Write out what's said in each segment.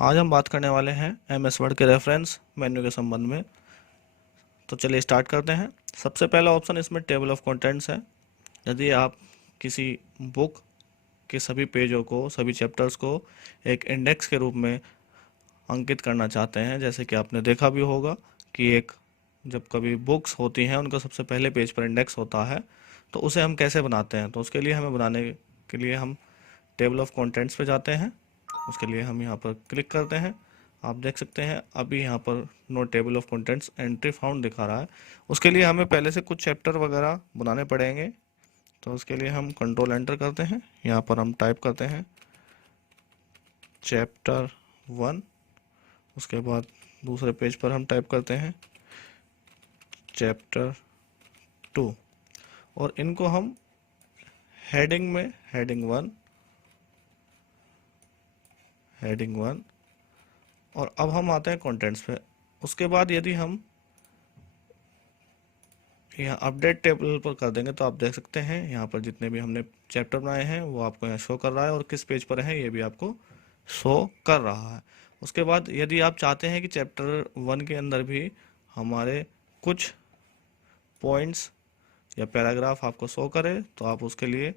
आज हम बात करने वाले हैं एमएस वर्ड के रेफरेंस मेन्यू के संबंध में। तो चलिए स्टार्ट करते हैं। सबसे पहला ऑप्शन इसमें टेबल ऑफ कंटेंट्स है। यदि आप किसी बुक के सभी पेजों को, सभी चैप्टर्स को एक इंडेक्स के रूप में अंकित करना चाहते हैं, जैसे कि आपने देखा भी होगा कि एक जब कभी बुक्स होती हैं उनका सबसे पहले पेज पर इंडेक्स होता है, तो उसे हम कैसे बनाते हैं। तो उसके लिए हमें बनाने के लिए हम टेबल ऑफ कंटेंट्स पे जाते हैं। उसके लिए हम यहाँ पर क्लिक करते हैं। आप देख सकते हैं अभी यहाँ पर no table of contents entry found दिखा रहा है। उसके लिए हमें पहले से कुछ चैप्टर वगैरह बनाने पड़ेंगे। तो उसके लिए हम कंट्रोल एंटर करते हैं। यहाँ पर हम टाइप करते हैं चैप्टर 1। उसके बाद दूसरे पेज पर हम टाइप करते हैं चैप्टर 2। और इनको हम हेडिंग में हेडिंग 1 और अब हम आते हैं कंटेंट्स पे। उसके बाद यदि हम यहाँ अपडेट टेबल पर कर देंगे तो आप देख सकते हैं यहाँ पर जितने भी हमने चैप्टर बनाए हैं वो आपको यहाँ शो कर रहा है और किस पेज पर है ये भी आपको शो कर रहा है। उसके बाद यदि आप चाहते हैं कि चैप्टर 1 के अंदर भी हमारे कुछ पॉइंट्स या पैराग्राफ आपको शो करे, तो आप उसके लिए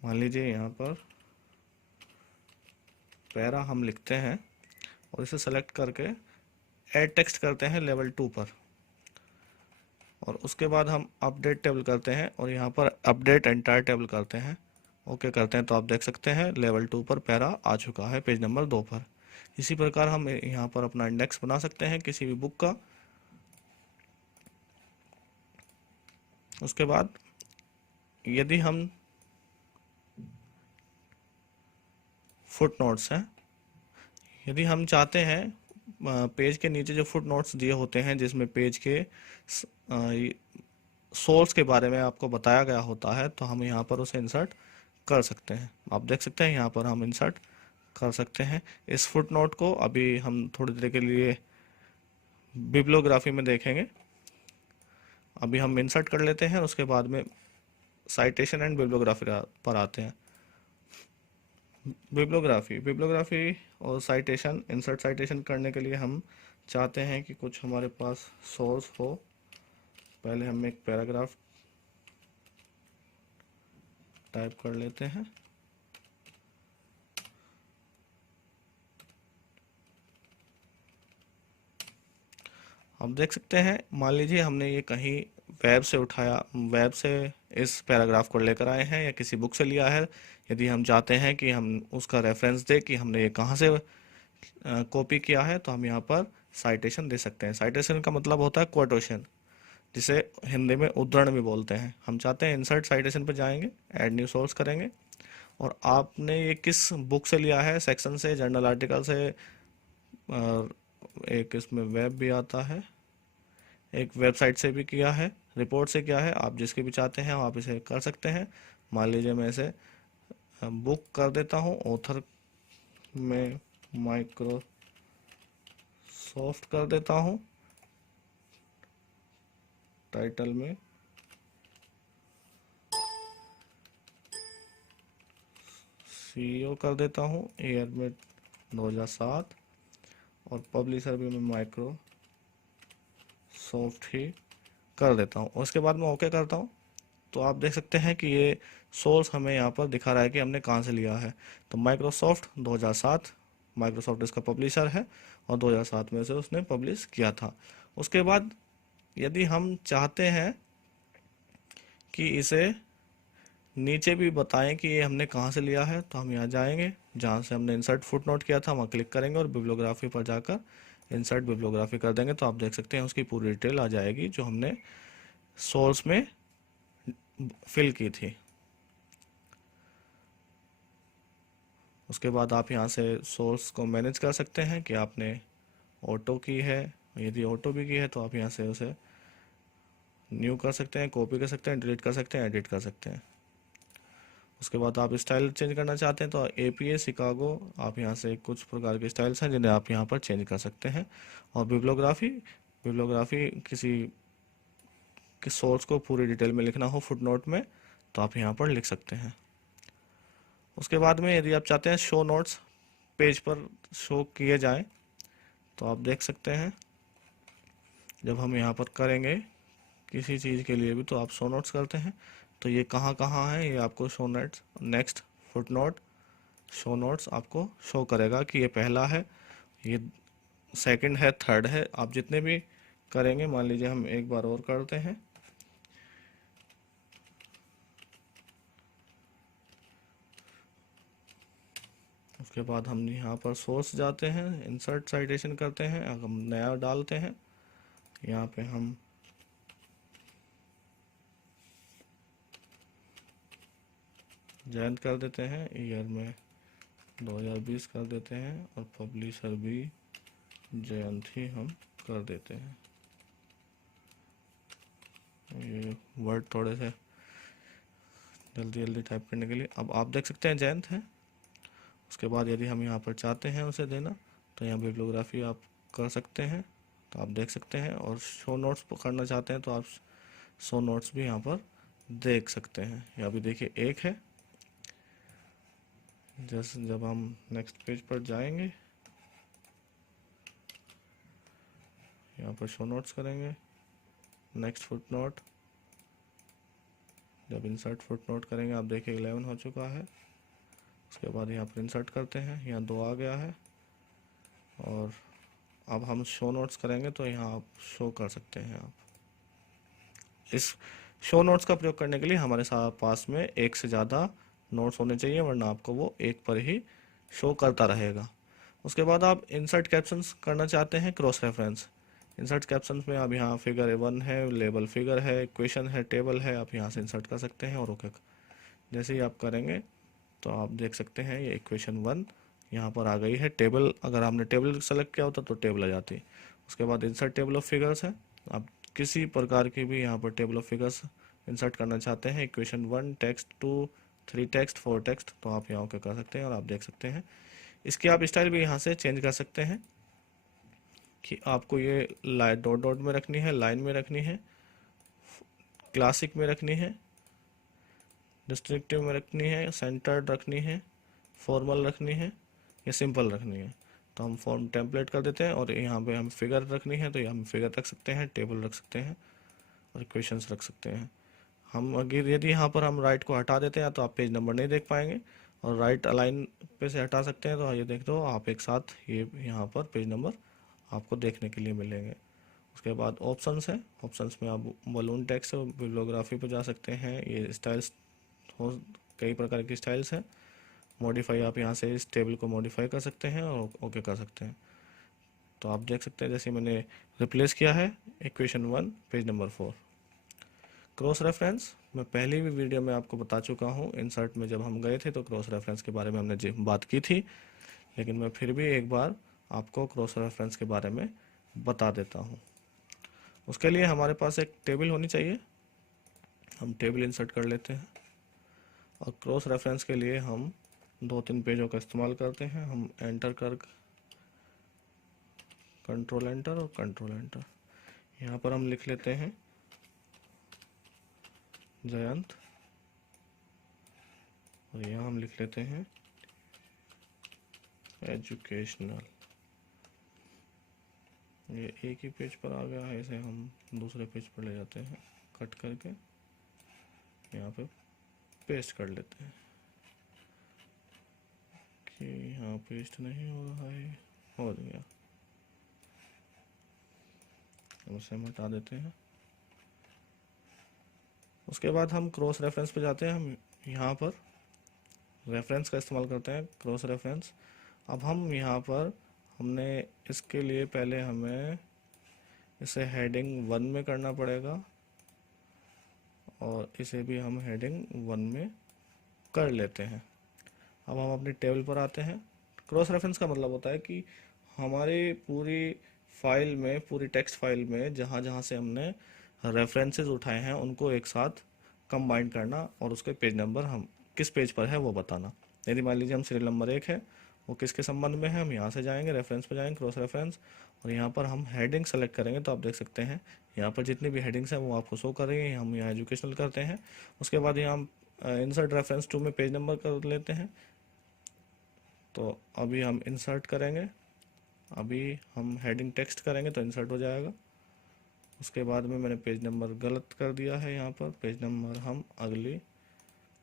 मान लीजिए यहाँ पर पैरा हम लिखते हैं और इसे सेलेक्ट करके ऐड टेक्स्ट करते हैं लेवल 2 पर। और उसके बाद हम अपडेट टेबल करते हैं और यहाँ पर अपडेट एंटायर टेबल करते हैं, ओके करते हैं। तो आप देख सकते हैं लेवल 2 पर पैरा आ चुका है पेज नंबर 2 पर। इसी प्रकार हम यहाँ पर अपना इंडेक्स बना सकते हैं किसी भी बुक का। उसके बाद यदि हम फुट नोट्स हैं, यदि हम चाहते हैं पेज के नीचे जो फुट नोट्स दिए होते हैं जिसमें पेज के सोर्स के बारे में आपको बताया गया होता है, तो हम यहाँ पर उसे इंसर्ट कर सकते हैं। आप देख सकते हैं यहाँ पर हम इंसर्ट कर सकते हैं इस फुट नोट को। अभी हम थोड़ी देर के लिए बिब्लियोग्राफी में देखेंगे। अभी हम इंसर्ट कर लेते हैं, उसके बाद में साइटेशन एंड बिब्लियोग्राफी पर आते हैं। बिब्लियोग्राफी और साइटेशन, इंसर्ट साइटेशन करने के लिए हम चाहते हैं कि कुछ हमारे पास सोर्स हो। पहले हम एक पैराग्राफ टाइप कर लेते हैं। हम देख सकते हैं, मान लीजिए हमने ये कहीं वेब से उठाया, वेब से इस पैराग्राफ को लेकर आए हैं या किसी बुक से लिया है। यदि हम चाहते हैं कि हम उसका रेफरेंस दें कि हमने ये कहाँ से कॉपी किया है, तो हम यहाँ पर साइटेशन दे सकते हैं। साइटेशन का मतलब होता है कोटेशन, जिसे हिंदी में उद्धरण भी बोलते हैं। हम चाहते हैं इंसर्ट साइटेशन पर जाएंगे, ऐड न्यू सोर्स करेंगे और आपने ये किस बुक से लिया है, सेक्शन से, जर्नल आर्टिकल से, एक इसमें वेब भी आता है, एक वेबसाइट से भी किया है, रिपोर्ट से किया है, आप जिसके भी चाहते हैं आप इसे कर सकते हैं। मान लीजिए मैं इसे बुक कर देता हूँ, ऑथर में माइक्रोसॉफ्ट कर देता हूँ, टाइटल में सीईओ कर देता हूँ, ईयर में 2007 और पब्लिशर भी मैं माइक्रोसॉफ्ट ही कर देता हूँ। उसके बाद मैं ओके करता हूँ। तो आप देख सकते हैं कि ये सोर्स हमें यहाँ पर दिखा रहा है कि हमने कहाँ से लिया है। तो माइक्रोसॉफ्ट 2007, माइक्रोसॉफ्ट इसका पब्लिशर है और 2007 में से उसने पब्लिश किया था। उसके बाद यदि हम चाहते हैं कि इसे नीचे भी बताएं कि ये हमने कहाँ से लिया है, तो हम यहाँ जाएंगे, जहाँ से हमने इंसर्ट फुट नोट किया था वहाँ क्लिक करेंगे और बिब्लियोग्राफी पर जाकर इंसर्ट बिब्लियोग्राफी कर देंगे। तो आप देख सकते हैं उसकी पूरी डिटेल आ जाएगी जो हमने सोर्स में फिल की थी। उसके बाद आप यहाँ से सोर्स को मैनेज कर सकते हैं कि आपने ऑटो की है। यदि ऑटो भी की है तो आप यहाँ से उसे न्यू कर सकते हैं, कॉपी कर सकते हैं, डिलीट कर सकते हैं, एडिट कर सकते हैं। उसके बाद आप स्टाइल चेंज करना चाहते हैं तो एपीए शिकागो, आप यहाँ से कुछ प्रकार के स्टाइल्स हैं जिन्हें आप यहाँ पर चेंज कर सकते हैं। और बिब्लियोग्राफी किसी के सोर्स को पूरी डिटेल में लिखना हो फुट नोट में, तो आप यहाँ पर लिख सकते हैं। उसके बाद में यदि आप चाहते हैं शो नोट्स, पेज पर शो किए जाएं तो आप देख सकते हैं जब हम यहाँ पर करेंगे किसी चीज़ के लिए भी तो आप शो नोट्स करते हैं तो ये कहाँ कहाँ है ये आपको show notes next foot note show notes आपको शो करेगा कि ये पहला है, ये सेकंड है, थर्ड है। आप जितने भी करेंगे, मान लीजिए हम एक बार और करते हैं, उसके बाद हम यहाँ पर सोर्स जाते हैं, इंसर्ट साइटेशन करते हैं, अगर हम नया डालते हैं यहाँ पे हम जयंत कर देते हैं, ईयर में 2020 कर देते हैं और पब्लिशर भी जयंत ही हम कर देते हैं। ये वर्ड थोड़े से जल्दी जल्दी टाइप करने के लिए। अब आप देख सकते हैं जयंत है। उसके बाद यदि हम यहाँ पर चाहते हैं उसे देना तो यहाँ बिब्लियोग्राफी आप कर सकते हैं, तो आप देख सकते हैं। और शो नोट्स करना चाहते हैं तो आप शो नोट्स भी यहाँ पर देख सकते हैं। यहाँ भी देखिए एक है। जैसे जब हम नेक्स्ट पेज पर जाएंगे, यहाँ पर शो नोट्स करेंगे, नेक्स्ट फुट नोट, जब इंसर्ट फुट नोट करेंगे आप देखिए 11 हो चुका है। उसके बाद यहाँ पर इंसर्ट करते हैं, यहाँ 2 आ गया है। और अब हम शो नोट्स करेंगे तो यहाँ आप शो कर सकते हैं। आप इस शो नोट्स का प्रयोग करने के लिए हमारे साथ पास में एक से ज़्यादा नोट्स होने चाहिए, वरना आपको वो एक पर ही शो करता रहेगा। उसके बाद आप इंसर्ट कैप्शंस करना चाहते हैं, क्रॉस रेफरेंस। इंसर्ट कैप्शंस में अब यहाँ फिगर 1 है, लेबल फिगर है, इक्वेशन है, टेबल है, आप यहाँ से इंसर्ट कर सकते हैं। और ओके जैसे ही आप करेंगे तो आप देख सकते हैं ये इक्वेशन 1 यहाँ पर आ गई है। टेबल, अगर आपने टेबल सेलेक्ट किया होता तो टेबल आ जाती। उसके बाद इंसर्ट टेबल ऑफ फिगर्स है। आप किसी प्रकार की भी यहाँ पर टेबल ऑफ फिगर्स इंसर्ट करना चाहते हैं, इक्वेशन 1, टेक्स्ट 2, 3 टेक्स्ट, 4 टेक्स्ट, तो आप यहाँ ओके कर सकते हैं। और आप देख सकते हैं इसकी आप स्टाइल भी यहाँ से चेंज कर सकते हैं कि आपको ये लाइन डॉट डॉट में रखनी है, लाइन में रखनी है, क्लासिक में रखनी है, डिस्ट्रिक्टिव में रखनी है, सेंटर्ड रखनी है, फॉर्मल रखनी है या सिंपल रखनी है। तो हम फॉर्म टेम्पलेट कर देते हैं। और यहाँ पे हम फिगर रखनी है तो हम फिगर रख सकते हैं, टेबल रख सकते हैं और इक्वेशंस रख सकते हैं। हम अगर यदि यहाँ पर हम राइट को हटा देते हैं तो आप पेज नंबर नहीं देख पाएंगे, और राइट अलाइन पे से हटा सकते हैं तो ये देख दो आप एक साथ ये यहाँ पर पेज नंबर आपको देखने के लिए मिलेंगे। उसके बाद ऑप्शंस है, ऑप्शंस में आप बलून टेक्स्ट बिब्लियोग्राफी पर जा सकते हैं। ये स्टाइल्स हो, कई प्रकार की स्टाइल्स हैं। मॉडिफाई, आप यहाँ से इस टेबल को मॉडिफाई कर सकते हैं और ओके कर सकते हैं। तो आप देख सकते हैं जैसे मैंने रिप्लेस किया है equation 1 page number 4। Cross reference मैं पहली भी वीडियो में आपको बता चुका हूँ। इंसर्ट में जब हम गए थे तो क्रॉस रेफरेंस के बारे में हमने बात की थी, लेकिन मैं फिर भी एक बार आपको क्रॉस रेफरेंस के बारे में बता देता हूँ। उसके लिए हमारे पास एक टेबल होनी चाहिए, हम टेबल इंसर्ट कर लेते हैं। और क्रॉस रेफरेंस के लिए हम 2-3 पेजों का इस्तेमाल करते हैं। हम एंटर कर कंट्रोल एंटर और कंट्रोल एंटर, यहाँ पर हम लिख लेते हैं जयंत, और यहाँ हम लिख लेते हैं एजुकेशनल। ये एक ही पेज पर आ गया है, इसे हम दूसरे पेज पर ले जाते हैं, कट करके यहाँ पे पेस्ट कर लेते हैं कि यहाँ पेस्ट नहीं हो रहा है, हो गया। उसे हम हटा देते हैं। उसके बाद हम क्रॉस रेफरेंस पे जाते हैं। हम यहाँ पर रेफरेंस का इस्तेमाल करते हैं, क्रॉस रेफरेंस। अब हम यहाँ पर हमने इसके लिए पहले हमें इसे हेडिंग 1 में करना पड़ेगा, और इसे भी हम हेडिंग 1 में कर लेते हैं। अब हम अपनी टेबल पर आते हैं। क्रॉस रेफरेंस का मतलब होता है कि हमारी पूरी फाइल में, पूरी टेक्स्ट फाइल में जहाँ जहाँ से हमने रेफरेंसेस उठाए हैं उनको एक साथ कंबाइन करना, और उसके पेज नंबर हम किस पेज पर है वो बताना। यदि मान लीजिए हम सीरियल नंबर 1 है, वो किसके संबंध में है, हम यहाँ से जाएंगे, रेफरेंस पर जाएंगे, क्रॉस रेफरेंस, और यहाँ पर हम हेडिंग सेलेक्ट करेंगे तो आप देख सकते हैं यहाँ पर जितनी भी हेडिंग्स हैं वो आपको शो कर रही हैं। हम यहाँ एजुकेशनल करते हैं। उसके बाद यहाँ हम इंसर्ट रेफरेंस टू में पेज नंबर कर लेते हैं। तो अभी हम इंसर्ट करेंगे, अभी हम हेडिंग टेक्स्ट करेंगे तो इंसर्ट हो जाएगा। उसके बाद में मैंने पेज नंबर गलत कर दिया है, यहाँ पर पेज नंबर हम अगली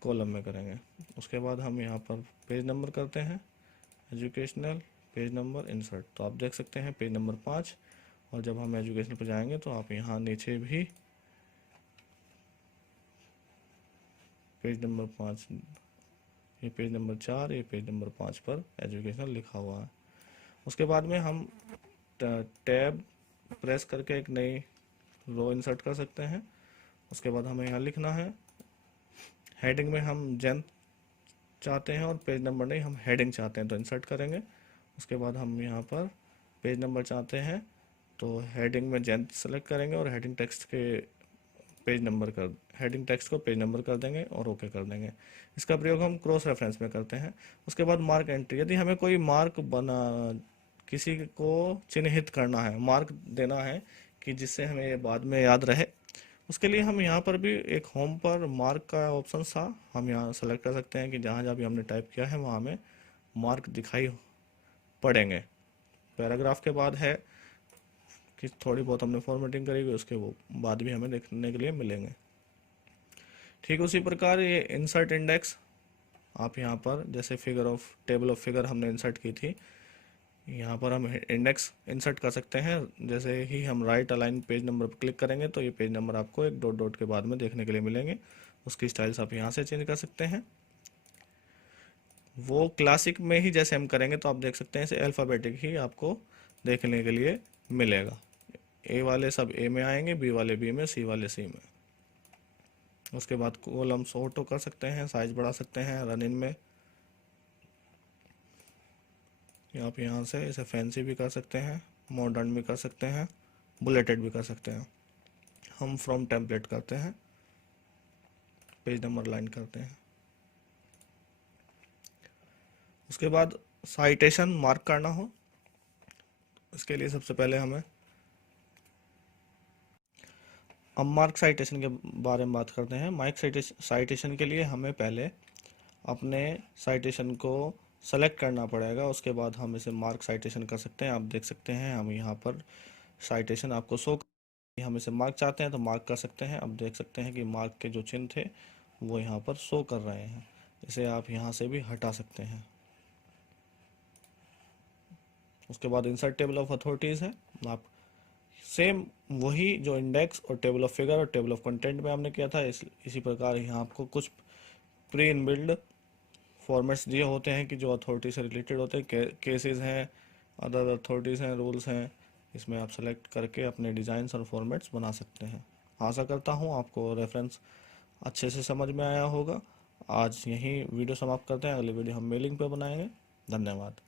कॉलम में करेंगे। उसके बाद हम यहाँ पर पेज नंबर करते हैं, एजुकेशनल पेज नंबर इंसर्ट। तो आप देख सकते हैं पेज नंबर 5, और जब हम एजुकेशनल पर जाएंगे तो आप यहाँ नीचे भी पेज नंबर 5, ये पेज नंबर 4, ये पेज नंबर 5 पर एजुकेशनल लिखा हुआ है। उसके बाद में हम टैब प्रेस करके एक नई रो इंसर्ट कर सकते हैं। उसके बाद हमें यहाँ लिखना है, हेडिंग में हम जेन चाहते हैं और पेज नंबर नहीं, हम हेडिंग चाहते हैं तो इंसर्ट करेंगे। उसके बाद हम यहाँ पर पेज नंबर चाहते हैं तो हेडिंग में जेन सेलेक्ट करेंगे और हेडिंग टेक्स्ट को पेज नंबर कर देंगे और ओके कर देंगे। इसका प्रयोग हम क्रॉस रेफरेंस में करते हैं। उसके बाद मार्क एंट्री, यदि हमें कोई मार्क किसी को चिन्हित करना है, मार्क देना है कि जिससे हमें ये बाद में याद रहे, उसके लिए हम यहाँ पर भी एक होम पर मार्क का ऑप्शन था, हम यहाँ सेलेक्ट कर सकते हैं कि जहाँ जहाँ भी हमने टाइप किया है वहाँ हमें मार्क दिखाई पड़ेंगे। पैराग्राफ के बाद है कि थोड़ी बहुत हमने फॉर्मेटिंग करेगी, उसके वो बाद भी हमें देखने के लिए मिलेंगे। ठीक उसी प्रकार ये इंसर्ट इंडेक्स, आप यहाँ पर जैसे टेबल ऑफ फिगर हमने इंसर्ट की थी, यहाँ पर हम इंडेक्स इंसर्ट कर सकते हैं। जैसे ही हम राइट अलाइन पेज नंबर पर क्लिक करेंगे तो ये पेज नंबर आपको एक डॉट डॉट के बाद में देखने के लिए मिलेंगे। उसकी स्टाइल्स आप यहाँ से चेंज कर सकते हैं। वो क्लासिक में ही जैसे हम करेंगे तो आप देख सकते हैं इसे अल्फ़ाबेटिक ही आपको देखने के लिए मिलेगा। ए वाले सब ए में आएंगे, बी वाले बी में, सी वाले सी में। उसके बाद कॉलम्स ऑटो कर सकते हैं, साइज बढ़ा सकते हैं रन इन में। आप यहाँ से इसे फैंसी भी कर सकते हैं, मॉडर्न भी कर सकते हैं, बुलेटेड भी कर सकते हैं। हम फ्रॉम टेम्पलेट करते हैं, पेज नंबर लाइन करते हैं। उसके बाद साइटेशन मार्क करना हो, इसके लिए सबसे पहले हमें अब मार्क साइटेशन के बारे में बात करते हैं। मार्क साइटेशन के लिए हमें पहले अपने साइटेशन को सेलेक्ट करना पड़ेगा, उसके बाद हम इसे मार्क साइटेशन कर सकते हैं। आप देख सकते हैं हम यहाँ पर साइटेशन आपको हम इसे मार्क चाहते हैं तो मार्क कर सकते हैं। अब देख सकते हैं कि मार्क के जो चिन्ह थे वो यहाँ पर शो कर रहे हैं, इसे आप यहाँ से भी हटा सकते हैं। उसके बाद इंसर्ट टेबल ऑफ अथॉरिटीज़ है, आप सेम वही जो इंडेक्स और टेबल ऑफ फिगर और टेबल ऑफ कंटेंट में हमने किया था, इसी प्रकार यहाँ आपको कुछ प्री इनबिल्ड फॉर्मेट्स दिए होते हैं कि जो अथॉरिटी से रिलेटेड होते हैं। केसेस हैं, अदर अथॉरिटीज़ हैं, रूल्स हैं, इसमें आप सेलेक्ट करके अपने डिज़ाइंस और फॉर्मेट्स बना सकते हैं। आशा करता हूँ आपको रेफरेंस अच्छे से समझ में आया होगा। आज यही वीडियो समाप्त करते हैं, अगली वीडियो हम मेलिंग पे बनाएंगे। धन्यवाद।